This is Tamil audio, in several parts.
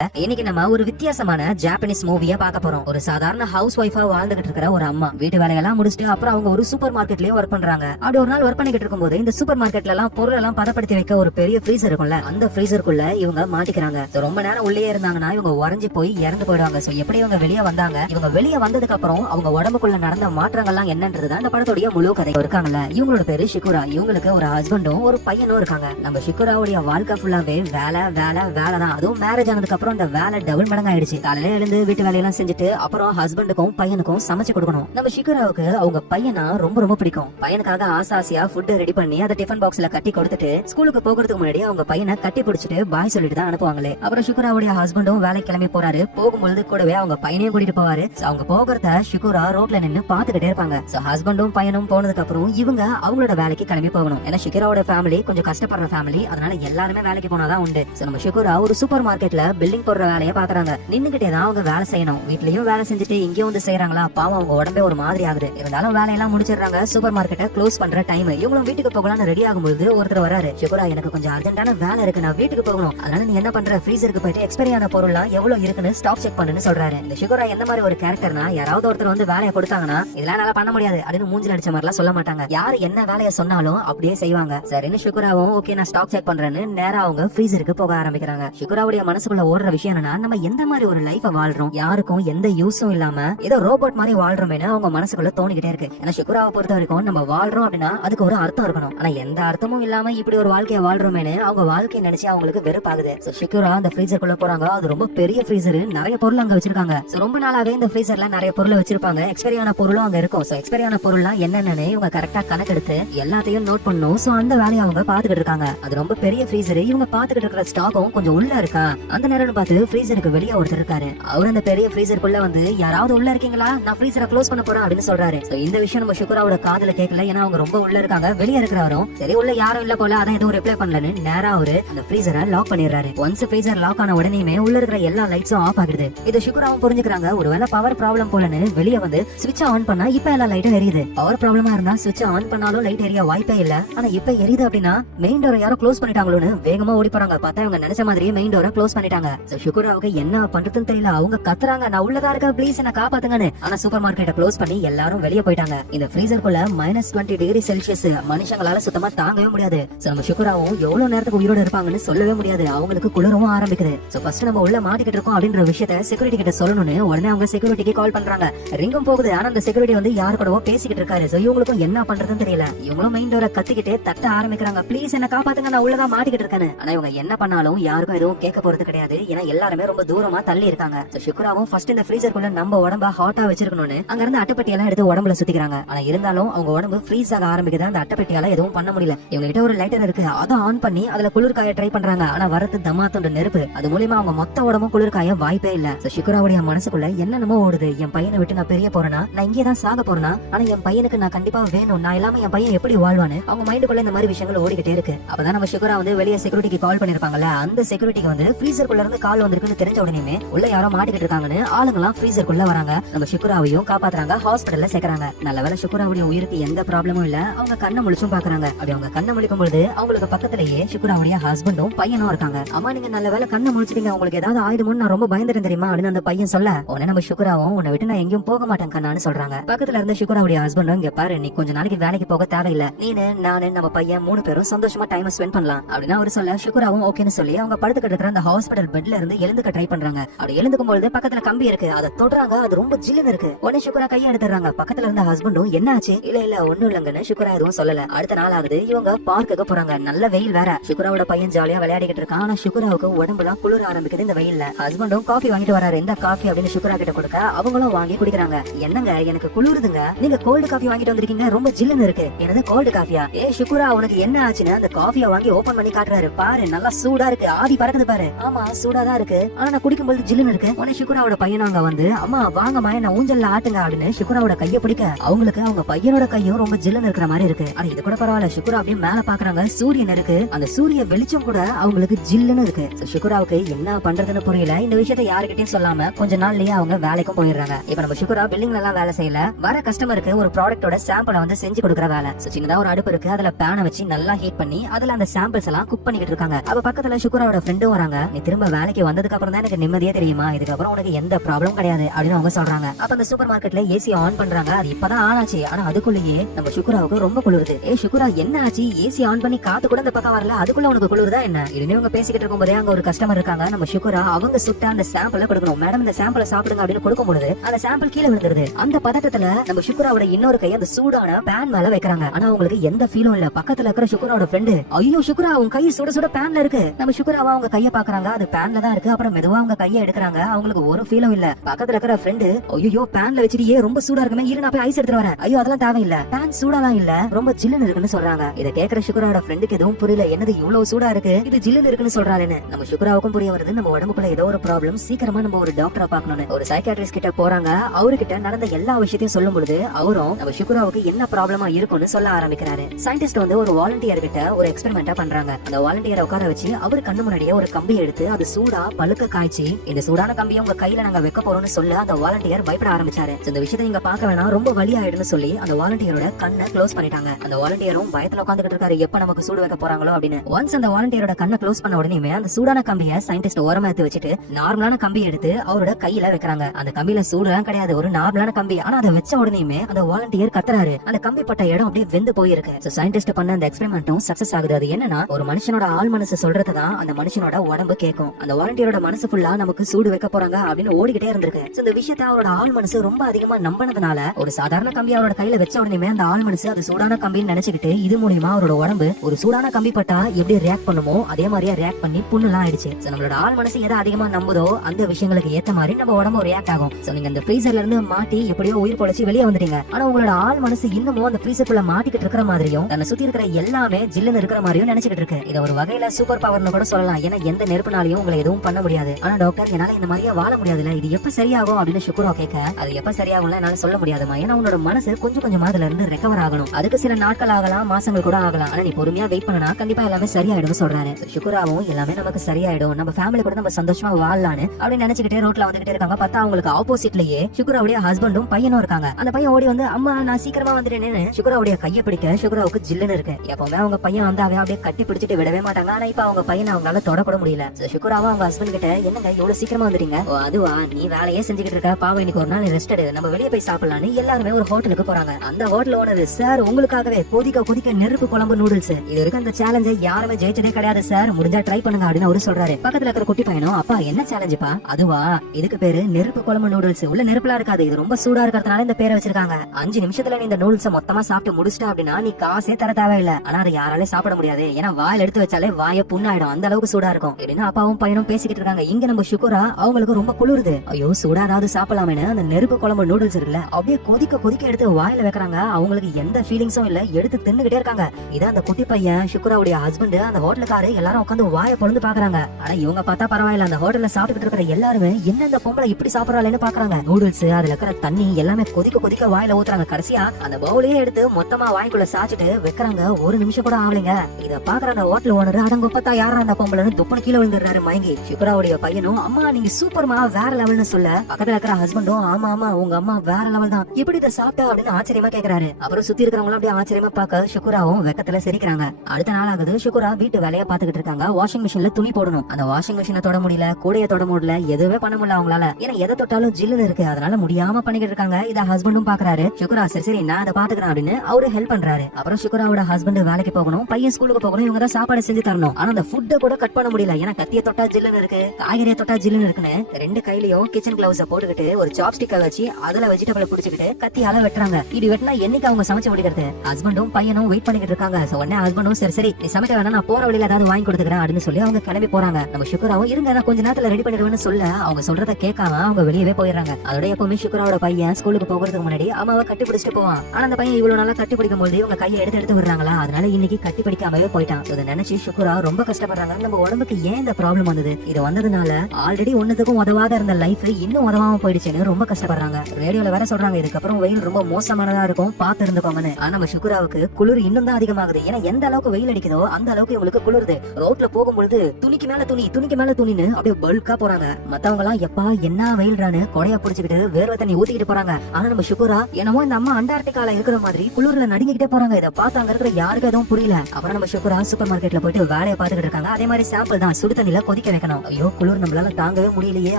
இன்னைக்கு நம்ம ஒரு வித்தியாசமான ஜாப்பனீஸ் மூவிய பார்க்க போறோம். ஒரு சாதாரண ஹவுஸ் ஒய்ஃபா வாழ்ந்துகிட்டு இருக்கிற ஒரு அம்மா வீட்டு வேலையெல்லாம் முடிச்சுட்டு அப்புறம் அவங்க ஒரு சூப்பர் மார்க்கெட்லயே ஒர்க் பண்றாங்க. அப்படி ஒரு நாள் ஒர்க் பண்ணிட்டு இருக்கும்போது இந்த சூப்பர் மார்க்கெட்ல எல்லாம் பொருள் எல்லாம் பதப்படுத்தி வைக்க ஒரு பெரிய ஃப்ரீசர் இருக்கும்ல, அந்த ஃப்ரீசருக்குள்ள இவங்க மாட்டிக்கிறாங்க. ரொம்ப நேரம் உள்ளே இருந்தாங்கன்னா இவங்க உறைஞ்சு போய் இறந்து போயிடுவாங்க. சோ எப்படி இவங்க வெளியே வந்தாங்க, இவங்க வெளியே வந்ததுக்கு அப்புறம் அவங்க உடம்புக்குள்ள நடந்த மாற்றங்கள்லாம் என்னன்றதுதான் இந்த படத்துடைய முழு கதை. இருக்காங்கல்ல, இவங்களோட பேரு ஷிகுரா. இவங்களுக்கு ஒரு ஹஸ்பண்டும் ஒரு பையனும் இருக்காங்க. நம்ம ஷிகுராவுடைய வாழ்க்கை ஃபுல்லாவே வேலை வேலை வேலை தான். அதுவும் மேரேஜ் ஆனதுக்கு அப்புறம் இந்த வேலை டபுள் மடங்கு ஆயிடுச்சு. காலையில எழுந்து வீட்டு வேலையெல்லாம் செஞ்சுட்டு அப்புறம் ஹஸ்பண்டுக்கும் பையனுக்கும் சமைச்சு கொடுக்கணும். நம்ம ஷிகுராவுக்கு அவங்க பையனா ரொம்ப ரொம்ப பிடிக்கும். பையனுக்காக ஆசையா ஃபுட் ரெடி பண்ணி அதை டிஃபன் பாக்ஸ்ல கட்டி கொடுத்துட்டு ஸ்கூலுக்கு போகிறதுக்கு முன்னாடி அவங்க பையனை கட்டி பிடிச்சிட்டு பாய் சொல்லிட்டு தான் அனுப்புவாங்களே. அப்புறம் ஷிகுராவுடைய ஹஸ்பண்டும் வேலைக்கு கிளம்பி போறாரு. போகும்போது கூடவே அவங்க பையனையும் கூட்டிட்டு போவாரு. அவங்க போகிறத ஷிகுரா ரோட்ல நின்னு பாத்துக்கிட்டே இருப்பாங்க. ஹஸ்பண்டும் பையனும் போனதுக்கு அப்புறம் இவங்க அவங்களோட வேலைக்கு கிளம்பி போகணும். ஏன்னா ஷிகுராவோட ஃபேமிலி கொஞ்சம் கஷ்டப்படுற ஃபேமிலி, அதனால எல்லாருமே வேலைக்கு போனாதான் உண்டு. நம்ம ஷிகுரா ஒரு சூப்பர் மார்க்கெட்ல பில்டிங் போடுற வேலையை பாக்குறாங்க. நின்னுகிட்டே தான் அவங்க வேலை செய்யணும். வீட்லயும் வேலை செஞ்சுட்டு இங்கேயும் வந்து செய்யறாங்களா, பாவம் அவங்க உடம்பே ஒரு மாதிரி ஆகுது. இருந்தாலும் வேலையெல்லாம் முடிச்சிடுறாங்க. சூப்பர் மார்க்கெட்டை க்ளோஸ் பண்ற டைம். இவங்களும் வீட்டுக்கு போகலாம்னு ரெடி ஆகும்போது ஒருத்தர் வராரு. ஷிகுரா, எனக்கு கொஞ்சம் அர்ஜென்ட்டான வேலை இருக்கு, நான் வீட்டுக்கு போகணும். அதனால நீ என்ன பண்ற, ஃப்ரீசருக்கு போயிட்டு எக்ஸ்பைரி ஆன பொருள்லாம் எவ்வளவு இருக்குன்னு ஸ்டாக் செக் பண்ணுன்னு சொல்றாரு. இந்த ஷிகுரா என்ன மாதிரி ஒரு கேரக்டர்னா, யாராவது ஒருத்தர் வந்து வேலையை கொடுத்தாங்கன்னா இதெல்லாம் நல்லா பண்ண முடியாது அப்படின்னு மூஞ்சில அடிச்ச மாதிரிலாம் சொல்ல மாட்டாங்க. யாரு என்ன வேலையை சொன்னாலும் அப்படியே செய்வாங்க. சரின்னு ஷிகுராவும் ஓகே நான் ஸ்டாக் செக் பண்றேன்னு நேரா அவங்க ஃப்ரீசருக்கு போக ஆரம்பிக்கிறாங்க. ஷிகுராவுடைய மனசுக்குள்ள ஓடுற விஷயம் என்னன்னா, நம்ம எந்த மாதிரி ஒரு லைஃப வாழ்றோம், யாருக்கும் எந்த யூஸும் இல்லாம ஏதோ ரோபோட் மாதிரி வாழ்றோமேனு அவங்க மனசுக்குள்ள தோணிக்கிட்டே இருக்கு. ஏன்னா ஷிகுராவை பொறுத்த வரைக்கும் நம்ம வாழ்றோம் அப்படின்னா அதுக்கு ஒரு அர்த்தம் இருக்கணும். ஆனா எந்த அர்த்தமும் இல்லாம இப்படி ஒரு வாழ்க்கையை வாழ்றோமேனு அவங்க வாழ்க்கையை நினைச்சு அவங்களுக்கு வெறுப்பாகுது. ஷிகுரா அந்த ஃப்ரீசருக்குள்ள போறாங்க. அது ரொம்ப பெரிய ஃப்ரீசர், நிறைய பொருள் அங்க வச்சிருக்காங்க. ரொம்ப நாளாவே இந்த ஃப்ரீசர்ல நிறைய பொருள் வச்சிருப்பாங்க. எக்ஸ்பைரியான பொருளும் அங்க இருக்கும். எக்ஸ்பைரியான பொருள்லாம் என்னென்னு இவங்க கரெக்டா கணக்கெடுத்து எல்லாத்தையும் நோட் பண்ணணும். சோ அந்த வேலையை அவங்க பாத்துக்கிட்டு இருக்காங்க. அது ரொம்ப பெரிய ஃப்ரீசர். இவங்க பாத்துக்கிட்டு இருக்கிற ஸ்டாக்கும் கொஞ்சம் உள்ள இருக்கா. அந்த நேரம் பார்த்து ஃப்ரீசருக்கு வெளியே ஒருத்தர் இருக்காரு. அவர் அந்த பெரிய ஃப்ரீசருக்குள்ள வந்து யாராவது உள்ள இருக்கீங்களா, நான் ஃப்ரீசரை க்ளோஸ் பண்ண போறேன் அப்படின்னு சொல்றாரு. இந்த விஷயம் நம்ம ஷிகுராவோட காதுல கேட்கல. ஏன்னா அவங்க ரொம்ப உள்ள இருக்காங்க. வெளியே இருக்கிறவரும் சரி உள்ள யாரும் இல்ல போல, அதான் எதுவும் ரிப்ளை பண்ணலன்னு நேரா அவரு அந்த ஃப்ரீசரை லாக் பண்ணிடுறாரு. ஒன்ஸ் ஃப்ரீசர் லாக் ஆன உடனே உள்ள இருக்கிற எல்லா லைட்ஸும் ஆஃப் ஆகுது. இது ஷிகுராவும் புரிஞ்சுக்கிறாங்க. ஒருவேளை பவர் ப்ராப்ளம் போலன்னு வெளியே வந்து ஸ்விட்ச் ஆன் பண்ணா இப்ப எல்லா லைட்டும் எரியுது. பவர் ப்ராப்ளமா இருந்தா ஸ்விட்ச் ஆன் பண்ணாலும் லைட் எரிய வாய்ப்பே இல்ல. ஆனா இப்ப எரியுது அப்படின்னா மெயின் டோரை யாரோ க்ளோஸ் பண்ணிட்டாங்களோன்னு வேகமா ஓடி போறாங்க. பார்த்தா இவங்க நினைச்ச மாதிரியே மெயின் டோரை க்ளோஸ் பண்ணிட்டாங்க. ஷிகுராவுக்கு என்ன பண்றதுன்னு தெரியல. அவங்க கத்துறாங்க, நான் உள்ளதா இருக்க, ப்ளீஸ் என்ன காப்பாத்துங்கன்னு. ஆனா சூப்பர் மார்க்கெட்டை க்ளோஸ் பண்ணி எல்லாரும் வெளியே போயிட்டாங்க. இந்த ஃப்ரீசருக்குள்ள -20 டிகிரி செல்சியஸ் மனுஷங்களால சுத்தமா தாங்கவே முடியாது. நம்ம ஷிகுராவும் எவ்வளவு நேரத்துக்கு உயிரோட இருப்பாங்கன்னு சொல்லவே முடியாது. அவங்களுக்கு குளிரவும் ஆரம்பிக்குது. ஃபர்ஸ்ட் நம்ம உள்ள மாட்டிக்கிட்டு இருக்கோம் அப்படின்ற விஷயத்த செக்யூரிட்டி கிட்ட சொல்லணும்னு உடனே அவங்க செக்யூரிட்டிக்கு கால் பண்றாங்க. ரிங்கும் போகுது. ஆனா அந்த செக்யூரிட்டி வந்து யாரு கூடவோ பேசிக்கிட்டு இருக்காரு. இவங்களுக்கும் என்ன பண்றதுன்னு தெரியல. இவங்களும் மெயின் டோரை கத்திக்கிட்டே தட்ட ஆரம்பிக்கிறாங்க. ப்ளீஸ் என்ன காப்பாத்துங்க, நான் உள்ளதான் மாட்டிக்கிட்டு இருக்கேன்னு. ஆனா இவங்க என்ன பண்ணாலும் யாருக்கும் எதுவும் கேட்க போறது கிடையாது. ஏன்னா எல்லாருமே ரொம்ப தூரமா தள்ளி இருக்காங்க. ஷிகுராவும் ஃபர்ஸ்ட் இந்த ஃப்ரீசருக்குள்ள நம்ம உடம்ப ஹாட்டா வச்சிருக்கணும்னு அங்க இருந்து அட்டைப்பெட்டி எல்லாம் எடுத்து உடம்புல சுத்திக்கிறாங்க. ஆனா இருந்தாலும் அவங்க உடம்பு ஃப்ரீஸ் ஆக ஆரம்பிக்குது. அந்த அட்டைப்பெட்டியால எதுவும் பண்ண முடியல. இவங்க கிட்ட ஒரு லைட்டர் இருக்கு, அதை ஆன் பண்ணி அதுல குளிர்காய ட்ரை பண்றாங்க. ஆனா வரது தமாத்தோட நெருப்பு. அது மூலமா அவங்க மொத்த உடம்பும் குளிர்காய வாய்ப்பே இல்ல. ஷிகுராவுடைய மனசுக்குள்ள என்னென்னமோ ஓடுது. என் பையனை விட்டு நான் பெரிய போறேனா, நான் இங்கே தான் சாக போறேனா, ஆனா என் பையனுக்கு நான் கண்டிப்பா வேணும், நான் இல்லாம என் பையன் எப்படி வாழ்வான்னு அவங்க மைண்டுக்குள்ள இந்த மாதிரி விஷயங்கள் ஓடிக்கிட்டே இருக்கு. அப்பதான் நம்ம ஷிகுரா வந்து வெளியே செக்யூரிட்டிக்கு கால் பண்ணிருப்பாங்கல்ல, அந்த செக்யூரிட்டிக்கு வந்து ஃப்ரீசருக்குள்ள இருந்து கால் வந்திருக்குன்னு தெரிஞ்ச உடனே உள்ள யாரோ மாட்டிக்கிட்டு இருக்காங்கன்னு ஆளுங்கெல்லாம் ஃப்ரீசருக்குள்ள வராங்க. நம்ம ஷிகுராவையும் காப்பாத்துறாங்க, ஹாஸ்பிடல்ல சேர்க்கறாங்க. நல்ல வேளை ஷிகுராவுடைய உயிருக்கு எந்த ப்ராப்ளமும் இல்ல. அவங்க கண்ணை முழிச்சும் பாக்குறாங்க. அப்படி அவங்க கண்ணை முழிக்கும் பொழுது அவங்களுக்கு பக்கத்திலேயே ஷிகுராவுடைய ஹஸ்பண்டும் பையனும் இருக்காங்க. அம்மா நீங்க நல்ல வேளை கண்ணை முழிச்சிட்டீங்க, உங்களுக்கு ஏதாவது ஆயிடுமோன்னு நான் ரொம்ப பயந்துட்டேன் தெரியுமா அப்படின்னு அந்த பையன் சொல்ல உடனே நம்ம ஷிகுராவும் உன்னை விட்டு நான் எங்கேயும் போக மாட்டேன் கண்ணான்னு சொல்றாங்க. பக்கத்துல இருந்த ஷிகுராவுடைய ஹஸ்பண்டும் இங்க பாரு, நீ கொஞ்ச நாளைக்கு வேலைக்கு போக தேவையில்லை, நீனு நானு நம்ம பையன் 3 பேரும் சந்தோஷமா டைம் ஸ்பெண்ட் பண்ணலாம் அப்படின்னு அவர் சொல்ல ஷிகுராவும் ஓகேன்னு சொல்லி அவங்க படுத்துக்கிட்டு இருக்கிற அந்த ஹாஸ்பிடல் பெட்ல இருந்து எழுந்துக்க ட்ரை பண்றாங்க. அப்படி எழுந்துக்கும் பொழுது பக்கத்துல கம்பி இருக்கு, அதை தொடுறாங்க. அது ரொம்ப ஜில்லுன்னு இருக்கு. உடனே ஷிகுரா கையை எடுத்துறாங்க. பக்கத்துல இருந்த ஹஸ்பண்டும் என்ன ஆச்சு, இல்ல ஒண்ணும் இல்லங்கன்னு ஷிகுரா எதுவும் சொல்லல. அடுத்த நாள் ஆகுது. இவங்க பார்க்குக்கு போறாங்க. நல்ல வெயில் வேற. ஷிகுராவோட பையன் ஜாலியா விளையாடிக்கிட்டு இருக்கான். ஆனா ஷிகுராவுக்கு உடம்புலாம் குளிர ஆரம்பிக்குது இந்த வெயில்ல. ஹஸ்பண்டும் காஃபி வாங்கிட்டு வராரு. இந்த காஃபி அப்படின்னு ஷிகுரா கிட்ட கொடுக்க அவங்களும் வாங்கி குடிக்கிறாங்க. என்னங்க எனக்கு குளிருதுங்க, நீங்க கோல்டு காஃபி வாங்கிட்டு வந்திருக்கீங்க, ரொம்ப ஜில்லுன்னு இருக்கு. எனது கோல்டு காஃபியா? ஏ ஷிகுரா உனக்கு என்ன ஆச்சுன்னு அந்த காஃபியை வாங்கி ஓபன் பண்ணி காட்டுறாரு. பாரு நல்லா சூடா இருக்கு, ஆதி பறக்குது பாரு. ஆமா சூடா தான் இருக்கு, ஆனா நான் குடிக்கும்போது ஜில்லுன்னு இருக்கு. உடனே ஷிகுராவோட பையனாங்க வந்து அம்மா வாங்கம்மா என்ன ஊஞ்சல்ல ஆட்டுங்க அப்படின்னு ஷிகுராவோட கையை பிடிக்க அவங்களுக்கு அவங்க பையனோட கையும் ரொம்ப ஜில்லுன்னு இருக்கிற மாதிரி இருக்கு. ஆனா இது கூட பரவாயில்ல. ஷிகுரா அப்படியே மேல பாக்குறாங்க, சூரியன் இருக்கு. அந்த சூரிய வெளிச்சம் கூட அவங்களுக்கு ஜில்லுன்னு இருக்கு. ஷிகுராவுக்கு என்ன பண்றதுன்னு புரியல. இந்த விஷயத்த யாருக்கிட்டையும் சொல்லாம கொஞ்ச நாள்லயே அவங்க வேலைக்கும் போயிடுறாங்க. இப்ப நம்ம ஷிகுரா பில்டிங்ல எல்லாம் வேலை செய்யல, வர கஸ்டமருக்கு ஒரு ப்ராடக்ட்டோட சாம்பிளை வந்து செஞ்சு கொடுக்குற வேலை. சின்னதா ஒரு அடுப்பு இருக்கு, அதுல பேனை வச்சு நல்லா ஹீட் பண்ணி அதுல அந்த சாம்பிள்ஸ் எல்லாம் குக் பண்ணிக்கிட்டு இருக்காங்க. அப்ப பக்கத்துல ஷிகுராவோட ஃப்ரெண்டும் வராங்க. நீ திரும்ப வேலை வேலைக்கு வந்ததுக்கு அப்புறம் தான் எனக்கு நிம்மதியே தெரியுமா, இதுக்கப்புறம் உனக்கு எந்த ப்ராப்ளம் கிடையாது அப்படின்னு அவங்க சொல்றாங்க. அப்ப அந்த சூப்பர் மார்க்கெட்ல ஏசி ஆன் பண்றாங்க. அது இப்பதான் ஆன் ஆச்சு. ஆனா அதுக்குள்ளேயே நம்ம சுக்குராவுக்கு ரொம்ப குளிருது. சுக்குரா என்ன ஆச்சு, ஏசி ஆன் பண்ணி காத்து கூட இந்த பக்கம் வரல, அதுக்குள்ள உனக்கு குளிருதா என்ன? இனிமே அவங்க பேசிக்கிட்டு இருக்கும்போதே அங்க ஒரு கஸ்டமர் இருக்காங்க. நம்ம சுக்குரா அவங்க சுட்ட அந்த சாம்பிள கொடுக்கணும். மேடம் இந்த சாம்பிள சாப்பிடுங்க அப்படின்னு கொடுக்கும் பொழுது அந்த சாம்பிள் கீழே விழுந்துருது. அந்த பதட்டத்துல நம்ம சுக்குராவோட இன்னொரு கை அந்த சூடான பேன் மேல வைக்கிறாங்க. ஆனா அவங்களுக்கு எந்த ஃபீலும் இல்ல. பக்கத்துல இருக்கிற சுக்குராவோட ஃப்ரெண்டு, ஐயோ சுக்குரா உன் கை சுட சுட பேன்ல இருக்கு. நம்ம சுக்குராவா அவங்க கைய பாக்குறாங்க, அது பேன்ல தான் இருக்கு. அப்புறம் மெதுவா அவங்க கையை எடுக்கிறாங்க. அவங்களுக்கு ஒரு ஃபீலும் இல்ல. பக்கத்துல இருக்கிற ஃப்ரெண்டு, ஐயோ பேன்ல வச்சிட்டு ரொம்ப சூடா இருக்குமே, இரு நான் போய் ஐஸ் எடுத்துட்டு வரேன். ஐயோ அதெல்லாம் தேவையில்ல, பேன் சூடாலாம் இல்ல, ரொம்ப ஜில்லுன்னு இருக்குன்னு சொல்றாங்க. இத கேக்குற சுக்குராவோட ஃப்ரெண்டுக்கு எதுவும் புரியல. என்னது இவ்வளவு சூடா இருக்கு, இது ஜில்லுன்னு இருக்குன்னு சொல்றாருன்னு. நம்ம சுக்குராவுக்கும் புரிய வருது, நம்ம உடம்புக்குள்ள ஏதோ ஒரு ப்ராப்ளம், சீக்கிரமா நம்ம ஒரு டாக்டரை பார்க்கணும்னு. ஒரு சைக்காட்ரிஸ்ட் கிட்ட போறாங்க. அவர்கிட்ட நடந்த எல்லா விஷயத்தையும் சொல்லும் பொழுது அவரும் நம்ம சுக்குராவுக்கு என்ன ப்ராப்ளமா இருக்கும்னு சொல்ல ஆரம்பிக்கிறாரு. சயின்டிஸ்ட் வந்து ஒரு வாலண்டியர் கிட்ட ஒரு எக்ஸ்பெரிமெண்டா பண்றாங்க. அந்த வாலண்டியரை உட்கார வச்சு அவர் கண்ணு முன்னாடியே ஒரு கம்பி எடுத்து அது சூடா பழுக்க காய்ச்சி இந்த சூடான கம்பியை உங்க கையில நாங்க வைக்க போறோம்னு சொல்ல அந்த வாலண்டியர் பயப்பட ஆரம்பிச்சாரு. இந்த விஷயத்தை நீங்க பார்க்க வேணாம், ரொம்ப வலி ஆயிடுன்னு சொல்லி அந்த வாலண்டியரோட கண்ணை க்ளோஸ் பண்ணிட்டாங்க. அந்த வாலண்டியரும் பயத்துல உட்காந்துட்டு இருக்காரு, எப்ப நமக்கு சூடு வைக்க போறாங்களோ அப்படின்னு. ஒன்ஸ் அந்த வாலண்டியரோட கண்ணை க்ளோஸ் பண்ண உடனே அந்த சூடான கம்பியை சயின்டிஸ்ட் ஓரமா எடுத்து வச்சுட்டு நார்மலான கம்பி எடுத்து அவரோட கையில வைக்கிறாங்க. அந்த கம்பியில சூடுலாம் கிடையாது, ஒரு நார்மலான கம்பி. ஆனா அதை வச்ச உடனே அந்த வாலண்டியர் கத்துறாரு. அந்த கம்பி பட்ட இடம் அப்படியே வெந்து போயிருக்கு. சயின்டிஸ்ட் பண்ண அந்த எக்ஸ்பெரிமெண்ட்டும் சக்சஸ் ஆகுது. அது என்னன்னா, ஒரு மனுஷனோட ஆள் மனசு சொல்றதுதான் அந்த மனுஷனோட உடம்பு கேட்கும். அந்த வாலண்டியரோட மனசு ஃபுல்லா நமக்கு சூடு வைக்க போறாங்க அப்படின்னு ஓடிக்கிட்டே இருந்திருக்கு. இந்த விஷயத்தை அவரோட ஆள் மனசு ரொம்ப அதிகமா நம்பினதுனால ஒரு சாதாரண கம்பி அவரோட கையில வச்ச உடனே அந்த ஆள் மனசு அது சூடான கம்பின்னு நினைச்சுக்கிட்டு இது மூலியமா அவரோட உடம்பு ஒரு சூடான கம்பி பட்டா எப்படி ரியாக்ட் பண்ணுமோ அதே மாதிரியா ரியாக்ட் பண்ணி புண்ணுலாம் ஆயிடுச்சு. நம்மளோட ஆள் மனசு எதை அதிகமா நம்புதோ அந்த விஷயங்களுக்கு ஏத்த மாதிரி நம்ம உடம்பு ரியாக்ட் ஆகும். நீங்க அந்த ஃப்ரீசர்ல இருந்து மாட்டி எப்படியோ உயிர் பொழைச்சு வெளியே வந்துட்டீங்க. ஆனா உங்களோட ஆள் மனசு இன்னமும் அந்த ஃப்ரீசருக்குள்ள மாட்டிக்கிட்டு இருக்கிற மாதிரியும் தன்னை சுத்தி இருக்கிற எல்லாமே ஜில்லுன்னு இருக்கிற மாதிரியும் நினைச்சிட்டு இருக்கு. இதை ஒரு வகையில சூப்பர் பவர்னு கூட சொல்லலாம். ஏன்னா எந்த நெருப்புனாலையும் உங்களை எதுவும் பண்ண முடியாது. ஆனா டாக்டர் என்னால இந்த மாதிரியா வாழ முடியாதுல, இது எப்ப சரியாகும் அப்படின்னு சுக்குரா கேட்க, அது எப்ப சரியாகும்ல என்னால சொல்ல முடியாதுமா. ஏன்னா உன்னோட மனசு கொஞ்சம் கொஞ்சமா அதுல இருந்து ரெக்கவர் ஆகணும். அதுக்கு சில நாட்கள் ஆகலாம், மாசங்கள் கூட ஆகலாம். ஆனா நீ பொறுமையா வெயிட் பண்ணனா கண்டிப்பா எல்லாமே சரியாயிடும் சொல்றாரு. சுக்குராவும் எல்லாமே நமக்கு சரியாயிடும், நம்ம ஃபேமிலி கூட நம்ம சந்தோஷமா வாழலான்னு அப்படின்னு நினைச்சுக்கிட்டே ரோட்ல வந்துகிட்டே இருக்காங்க. பார்த்தா அவங்களுக்கு ஆப்போசிட்லயே சுக்குராவுடைய ஹஸ்பண்டும் பையனும் இருக்காங்க. அந்த பையன் ஓடி வந்து அம்மா நான் சீக்கிரமா வந்துட்டேன்னு சுக்குராவுடைய கையை பிடிக்க சுக்குராவுக்கு ஜில்லுன்னு இருக்கு. எப்பவுமே அவங்க பையன் வந்து அவன் அப்படியே கட்டி பிடிச்சிட்டு விடவே மாட்டாங்க. ஆனா இப்ப அவங்க பையனை அவங்களால தொடக்கூட முடியல. சுக்குராவும் அவங்க ஹஸ்பண்ட் கிட்ட, என்னங்க இவ்வளவு சீக்கிரமா வந்துட்டீங்க? அதுவா, நீ வேலையே செஞ்சுக்கிட்டு இருக்க, பாவம் இன்னைக்கு ஒரு நாள் ரெஸ்ட் எடு, நம்ம வெளியே போய் சாப்பிடலாம்னு எல்லாருமே ஒரு ஹோட்டலுக்கு போறாங்க. அந்த ஹோட்டல் ஓனர், சார் உங்களுக்காகவே கொதிக்க கொதிக்க நெருப்பு குழம்பு நூடுல்ஸ், இது வரைக்கும் அந்த சேலஞ்சை யாருமே ஜெயிச்சதே கிடையாது சார், முடிஞ்சா ட்ரை பண்ணுங்க அப்படின்னு அவரு சொல்றாரு. பக்கத்துல இருக்கிற குட்டி பையனும், அப்பா என்ன சேலஞ்சுப்பா? அதுவா, இதுக்கு பேரு நெருப்பு குழம்பு நூடுல்ஸ், உள்ள நெருப்புலாம் இருக்காது, இது ரொம்ப சூடா இருக்கிறதுனால இந்த பேரை வச்சிருக்காங்க. 5 நிமிஷத்துல நீ இந்த நூடுல்ஸ் மொத்தமா சாப்பிட்டு முடிச்சிட்டா அப்படின்னா நீ காசே தர தேவையில்லை. ஆனா அதை யாராலே சாப்பிட முடியாது, ஏன்னா வாயில் எடுத்து வச்சாலே வாய புண்ணாயிடும், அந்த அளவுக்கு சூடா இருக்கும் அப்படின்னு அப்பாவும் பையனும் பேசிக்கிட்டு இருக்காங்க. இங்க நம்ம சுக்குரா அவங்களுக்கு ரொம்ப குளிருது. ஐயோ சூடா ஏதாவது சாப்பிடலாமேன்னு அந்த நெருப்பு குழம்பு நூடுல்ஸ் இருக்குல்ல அப்படியே கொதிக்க கொதிக்க எடுத்து வாயில வைக்கிறாங்க. அவங்களுக்கு எந்த ஃபீலிங்ஸும் இல்ல, எடுத்து தின்னுகிட்டே இருக்காங்க. இதான் அந்த குட்டி பையன் சுக்குராவுடைய ஹஸ்பண்ட், அந்த ஹோட்டலுக்காரு எல்லாரும் உட்காந்து வாயை பொழுது பாக்குறாங்க. ஆனா இவங்க பார்த்தா பரவாயில்ல, அந்த ஹோட்டல்ல சாப்பிட்டு இருக்கிற எல்லாருமே என்ன இந்த பொம்பளை இப்படி சாப்பிடறாளேன்னு பாக்குறாங்க. நூடுல்ஸ் அதுல இருக்கிற தண்ணி எல்லாமே கொதிக்க கொதிக்க வாயில ஊத்துறாங்க. கடைசியா அந்த பவுலையே எடுத்து மொத்தமா வாய்க்குள்ள சாச்சிட்டு வைக்கிறாங்க. ஒரு நிமிஷம் கூட ஆகலைங்க. இத பாக்குற அந்த ஹோட்டல் ஓனர், அடங்கொப்பத்தா யாரா அந்த பொம்பளைன்னு துப்புனு கீழே விழுந்துடுறாரு மயங்கி. சுக்குராவுடைய பையனும், அம்மா நீங்க சூப்பர்மா, வேற லெவல்னு சொல்ல, பக்கத்துல இருக்கிற ஹஸ்பண்டும், ஆமா ஆமா உங்க அம்மா வேற லெவல் தான், இப்படி இதை சாப்பிட்டா அப்படின்னு ஆச்சரியமா கேக்குறாரு. அப்புறம் சுத்தி இருக்கிறவங்களும் அப்படியே ஆச்சரியமா பார்க்க சுக்குராவும் வெக்கத்துல சிரிக்கிறாங்க. அடுத்த நாள் ஆகுது. சுக்குரா வீட்டு வேலையை பாத்துக்கிட்டு இருக்காங்க. வாஷிங் மிஷின்ல துணி போடணும். அந்த வாஷிங் மிஷினை தொட முடியல, கூடைய தொட முடியல, எதுவுமே பண்ண முடியல அவங்களால. ஏன்னா எதை தொட்டாலும் ஜில்லுன்னு இருக்கு, அதனால முடியாம பண்ணிக்கிட்டு இருக்காங்க. இத ஹஸ்பண்டும் பாக்குறாரு. சுக்குரா சரி சரி நான் அதை பாத்துக்கிறேன் அப்படின்னு அவரு ஹெல்ப் பண்றாரு. அப்புறம் சுக்குராவோட ஹஸ்பண்ட் வேலைக்கு போகணும், பையன் ஸ்கூலுக்கு போகணும், இவங்க தான் சாப்பாடு செஞ்சு தரணும். ஆனா அந்த ஃபுட்டை கூட கட் பண்ண முடியல, ஏன்னா கத்திய தொட்டா ஜில்லுன்னு இருக்கு, காய்கறியை தொட்டா ஜில்லுன்னு இருக்குன்னு ரெண்டு கையிலயும் கிச்சன் கிளவுஸ போட்டுக்கிட்டு ஒரு சாப்ஸ்டிக்கை வச்சு அதுல வெஜிடபிள் புடிச்சுக்கிட்டு கத்தியால வெட்டுறாங்க. இது வெட்டினா என்னைக்கு அவங்க சமைச்சு முடிக்கிறது? ஹஸ்பண்டும் பையனும் வெயிட் பண்ணிக்கிட்டு இருக்காங்க. உடனே ஹஸ்பண்டும் சரி சரி நீ சமைக்க வேணா, நான் போற வழியில ஏதாவது வாங்கி கொடுத்துக்கிறேன் அப்படின்னு சொல்லி அவங்க கிளம்பி போறாங்க. நம்ம சுக்குராவும் இருங்க நான் கொஞ்ச நேரத்துல ரெடி பண்ணிடுவேன்னு சொல்ல அவங்க சொல்றத கேட்காம அவங்க வெளியவே போயிடுறாங்க. அதோட எப்பவுமே சுக்குராவோட பையன் ஸ்கூலுக்கு போகிறதுக்கு முன்னாடி அம்மாவை கட்டி பிடிச்சிட்டு போவான். ஆனா அந்த பையன் இவ்வளவு நாளா கட்டி பிடிக்கும் போது இவங்க கையை எடுத்து எடுத்து விடுறாங்களா, அதனால இன்னைக்கு கட்டி பிடிக்காமவே போயிட்டான். இதை நினைச்சு சுக்குரா ரொம்ப கஷ்டப்படுறாங்க. நம்ம உடம்புக்கு ஏன் இந்த ப்ராப்ளம் வந்தது, இது வந்ததுனால ஆல்ரெடி ஒன்னதுக்கும் உதவாத இருந்த லைஃப் இன்னும் உதவாம போயிடுச்சுன்னு ரொம்ப கஷ்டப்படுறாங்க. ரேடியோல வேற சொல்றாங்க இதுக்கப்புறம் வெயில் ரொம்ப மோசமானதா இருக்கும், பாத்து இருந்துக்கோங்கன்னு. ஆனா நம்ம சுக்குராவுக்கு குளிர் இன்னும் தான் அதிகமாகுது. ஏன்னா எந்த அளவுக்கு வெயில் அடிக்குதோ அந்த அளவுக்கு இவங்களுக்கு குளிருது. ரோட்ல போகும்பொழுது துணிக்கு மேல துணி, துணிக்கு மேல துணின்னு அப்படியே பல்கா போறாங்க. மத்தவங்க எல்லாம் எப்பா என்ன வெயில்றான்னு கொடையா புடிச்சுக்கிட்டு வேர்வை தண்ணி ஊத்திக்கிட்டு போறாங்க. ஆனா நம்ம சுக்குரா என்னமோ இந்த அம்மா அண்டார்டிகால இருக்கிற மாதிரி குளிர்ல நடுங்கிட்டே போறாங்க. இதை பார்த்து அங்க இருக்கிற யாருக்கு எதுவும் புரியல. அப்புறம் நம்ம சுக்குரா சூப்பர் மார்க்கெட்ல போயிட்டு வேலையை பாத்துக்கிட்டு இருக்காங்க. அதே மாதிரி சாம்பிள் தான் சுடு தண்ணில கொதிக்க வைக்கணும். ஐயோ குளிர் நம்மளால தாங்கவே முடியலையே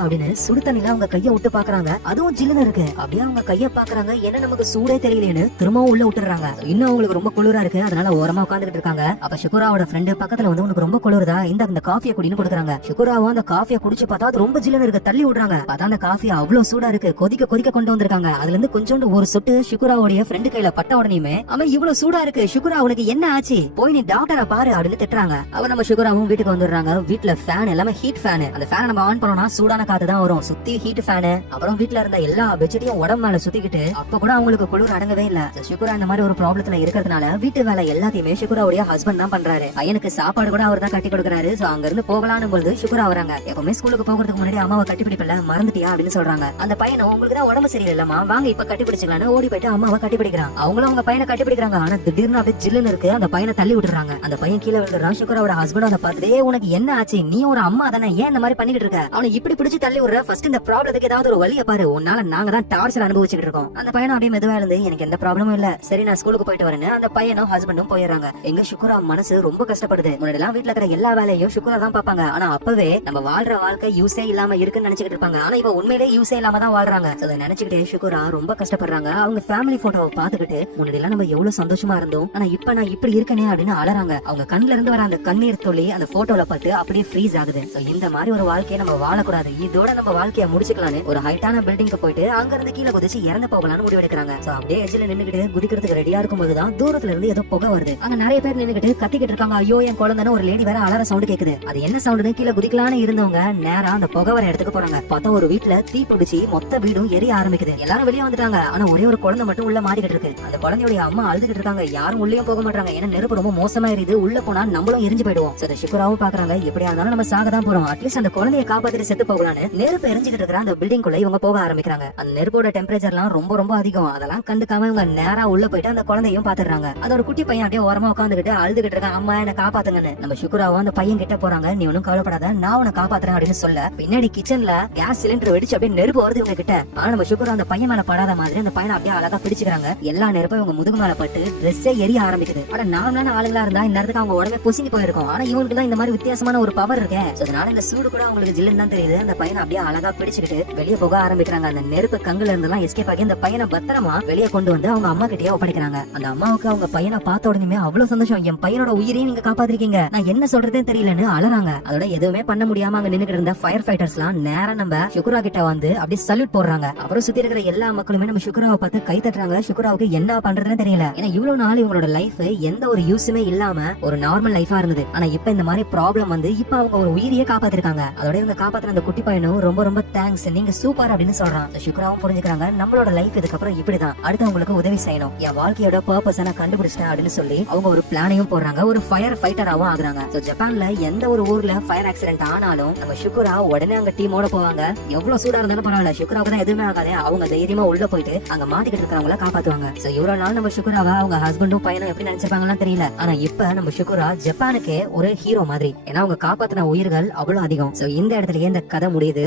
அப்படின்னு சுடு தண்ணில அவங்க கைய விட்டு பாக்குறாங்க. அதுவும் ஜில்லுன்னு இருக்கு. அப்படியே அவங்க கைய பாக்குறாங்க, என்ன நமக்கு சூடே தெரியலையேன்னு திரும்பவும் உள்ள விட்டுறாங்க. இன்னும் அவங்களுக்கு ரொம்ப குளிரா இருக்கு, அதனால ஓரமா உட்காந்துட்டு இருக்காங்க. அப்ப ஷுகுராவோட ஃப்ரெண்டு பக்கத்துல வந்து உனக்கு ரொம்ப குளிருதா, இந்த காஃபியை குடின்னு கொடுக்குறாங்க. ஷுகுராவும் அந்த காஃபியை குடிச்சு பார்த்தா அது ரொம்ப ஜில்லுன்னு இருக்கு, தள்ளி விடுறாங்க. பார்த்தா அந்த காஃபி அவ்வளவு சூடா இருக்கு, கொதிக்க கொதிக்க கொண்டு வந்திருக்காங்க. அதுல இருந்து கொஞ்சோண்டு ஒரு சொட்டு ஷுகுராவோட ஃப்ரெண்டு கையில பட்ட உடனேயுமே அவன் இவ்வளவு சூடா இருக்கு, ஷுகுரா உனக்கு என்ன ஆச்சு, போய் நீ டாக்டரை பாரு அப்படின்னு திட்டுறாங்க. அவ நம்ம ஷுகுராவும் வீட்டுக்கு வந்துடுறாங்க. வீட்டுல ஃபேன் எல்லாமே ஹீட் ஃபேன். அந்த ஃபேனை நம்ம ஆன் பண்ணோம்னா சூடான காத்து தான் வரும், சுத்தி ஹீட் ஃபேன். அப்புறம் வீட்டுல இருந்த எல்லா பெட்ஷீட்டையும் உடம்பு மேல சுத்திக்கிட்டு அப்ப கூட அவங்களுக்கு குளிர் அடங்கவே இல்ல. ஷுகுரா இந்த மாதிரி ஒரு ப்ராப்ளத்துல இருக்கிறதுனால வீட்டு வேலை எல்லாத்தையுமே ஷுகுராவுடைய ஹஸ்பண்ட் தான் பண்றாரு. பையனுக்கு சாப்பாடு கூட அவர் தான் கட்டி கொடுக்குறாரு. சோ அங்க இருந்து போகலான்னு பொழுது ஷுகுரா வராங்க. எப்பவுமே ஸ்கூலுக்கு போகிறதுக்கு முன்னாடி அம்மாவை கட்டி பிடிப்பல, மறந்துட்டியா அப்படின்னு சொல்றாங்க. அந்த பையனும் உங்களுக்கு தான் உடம்பு சரியில்லைமா, வாங்க இப்ப கட்டி பிடிச்சிக்கலான்னு ஓடி போயிட்டு அம்மாவை கட்டி பிடிக்கிறான். அவங்களும் அவங்க பையனை கட்டி பிடிக்கிறாங்க. ஆனா திடீர்னு அப்படியே ஜில்லுன்னு இருக்கு, அந்த பையனை தள்ளி விட்டுறாங்க. அந்த பையன் கீழே விழுறான். ஷுகுராவோட ஹஸ்பண்ட் அதை பார்த்துட்டு, உனக்கு என்ன ஆச்சு, நீ ஒரு அம்மா தானே, ஏன் இந்த மாதிரி பண்ணிட்டு இருக்க, அவனை இப்படி பிடிச்சு தள்ளி விடுற, ஃபர்ஸ்ட் இந்த ப்ராப்ளத்துக்கு ஏதாவது ஒரு வழியை பாரு, உன்னால நாங்க தான் டார்ச்சர் அனுபவிச்சுட்டு இருக்கோம். அந்த பையனும் அப்படியே மெதுவா இருந்து, எனக்கு எந்த ப்ராப்ளமும் இல்ல, சரி நான் ஸ்கூலுக்கு போயிட்டு வரேன்னு அந்த பையனும் ஹஸ்பண்டும் போயிடுறாங்க. எங்க ஷுகுரா மனசு ரொம்ப கஷ்டப்படுது. முன்னாடி எல்லாம் வீட்டுல இருக்கிற எல்லா வேலையும் ஷுகுரா தான் பாப்பாங்க. ஆனா அப்பவே நம்ம வாழ்ற வாழ்க்கை யூஸே இல்லாம இருக்குன்னு நினைச்சிட்டு இருப்பாங்க. ஆனா இப்ப உண்மையிலேயே யூஸே இல்லாம தான் வாழ்றாங்க. அதை நினைச்சுக்கிட்டே ஷுகுரா ரொம்ப கஷ்டப்படுறாங்க. அவங்க ஃபேமிலி போட்டோவை பாத்துக்கிட்டு, முன்னாடி எல்லாம் நம்ம எவ்வளவு சந்தோஷமா இருந்தோம், ஆனா இப்ப நான் இப்படி இருக்கனே அப்படின்னு அலறாங்க. அவங்க கண்ணுல இருந்து வர அந்த கண்ணீர் துளி அந்த போட்டோல பார்த்து அப்படியே ஃப்ரீஸ் ஆகுது. இந்த மாதிரி ஒரு வாழ்க்கையை நம்ம வாழக்கூடாது, இதோட நம்ம வாழ்க்கையை முடிச்சுக்கலான்னு ஒரு ஹைட்டான பில்டிங்க்கு போயிட்டு அங்க இருந்து கீழே குதிச்சு இறந்து போகலான்னு முடிவெடுக்கிறாங்க. அப்படியே எஜ்ல நின்னுக்கிட்டு குதிக்கிறதுக்கு ரெடியா இருக்கும் போதுதான் தூரத்துல இருந்து ஏதோ புகை வருது. அங்க நிறைய பேர் நின்னுக்கிட்டு கத்திக்கிட்டு இருக்காங்க. ஐயோ என் குழந்தைன்னு ஒரு லேடி வேற அலற சவுண்ட் கேக்குது. அது என்ன சவுண்ட்னு கீழே குதிக்கலான்னு இருந்தவங்க நேரா அந்த புகை வர இடத்துக்கு போறாங்க. பார்த்தா ஒரு வீட்டுல தீ பிடிச்சி மொத்த வீடும் எரிய ஆரம்பிக்குது. எல்லாரும் வெளியே வந்துட்டாங்க. ஆனா ஒரே ஒரு குழந்தை மட்டும் உள்ள மாட்டிக்கிட்டு இருக்கு. அந்த குழந்தையோட அம்மா அழுதுகிட்டு இருக்காங்க. யாரும் உள்ளே போக மாட்டாங்க, ஏன்னா நெருப்பு ரொம்ப மோசமா எரியுது, உள்ள போனா நம்மளும் எரிஞ்சு போயிடுவோம். ஷுகுராவும் பாக்குறாங்க, எப்படியா இருந்தாலும் நம்ம சாக தான் போறோம், அட்லீஸ்ட் அந்த குழந்தையை காப்பாத்திட்டு செத்து போகலான்னு நெருப்பு எரிஞ்சுக்கிட்டு இருக்கிற அந்த பில்டிங் குள்ள இவங்க போக ஆரம்பிக்கிறாங்க. அந்த நெருப்போட டெம்பரேச்சர்லாம் ரொம்ப ரொம்ப அதிகம். அதெல்லாம் கண்டுக்காம இவங்க நேரா உள்ள போயிட்டு அந்த குழந்தையும் பாத்துறாங்க. அதோட குட்டி பையன் அப்படியே ஓரமா உட்காந்துக்கிட்டு அழுதுகிட்டு இருக்கான், அம்மா என்ன காப்பாத்துங்கன்னு. நம்ம ஷுகுராவும் அந்த பையன் கிட்ட போறாங்க. நீ ஒன்னும் கவலைப்படாத, நான் உன்னை காப்பாத்துறேன் அப்படின்னு சொல்ல, பின்னாடி கிச்சன்ல கேஸ் சிலிண்டர் வெடிச்சு அப்படியே நெருப்பு வருது இவங்க கிட்ட. ஆனா நம்ம ஷுகுரா அந்த பையன் மேல படாத மாதிரி அந்த பையனை அப்படியே அழகா பிடிச்சுக்கிறாங்க. எல்லா நெருப்பும் இவங்க முதுகு மேல பட்டு ட்ரெஸ்ஸே எரிய ஆரம்பிக்குது. ஆனா நார்மலான ஆளுங்களா இருந்தா இந்த நேரத்துக்கு அவங்க உடனே பொசுங்கி போயிருக்கும். ஆனா இவங்களுக்கு தான் இந்த மாதிரி வித்தியாசமான ஒரு பவர் இருக்கு. அதனால இந்த சூடு கூட அவங்களுக்கு ஜில்லுன்னு தான் தெரியுது. அந்த பையனை அப்படியே அழகா பிடிச்சுக்கிட்டு வெளியே போக ஆரம்பிக்கிறாங்க. அந்த நெருப்பு கங்குல இருந்து எல்லாம் எஸ்கேப் ஆகி அந்த பையனை பத்திரமா வெளியே கொண்டு வந்து அவங்க அம்மா கிட்டயே ஒப்படைக்கிறாங்க. அந்த அம்மாவுக்கு அவங்க பையனை பார்த்த உடனே அவ்வளவு சந்தோஷம், என் பையனோட உயிரையும் நீங்க காப்பாத்திருக்கீங்க, நான் என்ன சொல்றதே தெரியலன்னு அலறாங்க. அதோட எதுவுமே பண்ண முடியாம அங்க நின்னுட்டு இருந்த ஃபயர் ஃபைட்டர்ஸ் எல்லாம் நேரா நம்ம ஷுகுரா கிட்ட வந்து அப்படியே சல்யூட் போடுறாங்க. அப்புறம் சுத்தி இருக்கிற எல்லா மக்களுமே நம்ம ஷுகுராவை பார்த்து கை தட்டுறாங்க. ஷுகுராவுக்கு என்ன பண்றதுன்னு தெரியல. ஏன்னா இவ்வளவு நாள் இவங்களோட லைஃப் எந்த ஒரு யூஸுமே இல்லாம ஒரு நார்மல் லைஃபா இருந்தது. ஆனா இப்ப இந்த மாதிரி ப்ராப்ளம் வந்து இப்ப அவங்க ஒரு உயிரியே காப்பாத்திருக்காங்க. அதோட இவங்க காப்பாத்தின அந்த குட்டி பையனும் ரொம்ப ரொம்ப தேங்க்ஸ், நீங்க சூப்பர் அப்படின்னு சொல்றான். ஷுகுராவும் புரிஞ்சுக்கிறாங்க, நம்மளோட லைஃப் இதுக்கப்புறம் இப்படிதான், அடுத்தவங்களுக்கு உதவி செய்யணும், என் வாழ்க்கையோட பர்பஸ் நான் கண்டுபிடிச்சிட்டேன் அப்படின்னு சொல்லி அவங்க ஒரு பிளானையும் போடுறாங்க. ஒரு ஃபயர் ஃபைட்டராவும் ஆகுறாங்க. ஜப்பான்ல எந்த ஒரு ஊர்ல ஃபயர் ஆக்சிடென்ட் ஆனாலும் நம்ம ஷுகுரா உடனே அங்க டீமோட போவாங்க. எவ்வளவு சூடா இருந்தாலும் பரவாயில்ல, ஷுகுராவுக்கு தான் எதுவுமே ஆகாது. அவங்க தைரியமா உள்ள போயிட்டு அங்க மாட்டிக்கிட்டு இருக்கிறவங்கள காப்பாத்துவாங்க. இவ்வளவு நாள் நம்ம ஷுகுராவை அவங்க ஹஸ்பண்டும் பையனும் எப்படி நினைச்சிருப்பாங்கன்னு தெரியல. ஆனா இப்ப நம்ம ஷுகுரா ஜப்பானுக்கே ஒரு ஹீரோ மாதிரி. ஏன்னா அவங்க காப்பாத்தின உயிர்கள் அவ்வளவு அதிகம். இந்த இடத்துலயே இந்த கதை முடியுது.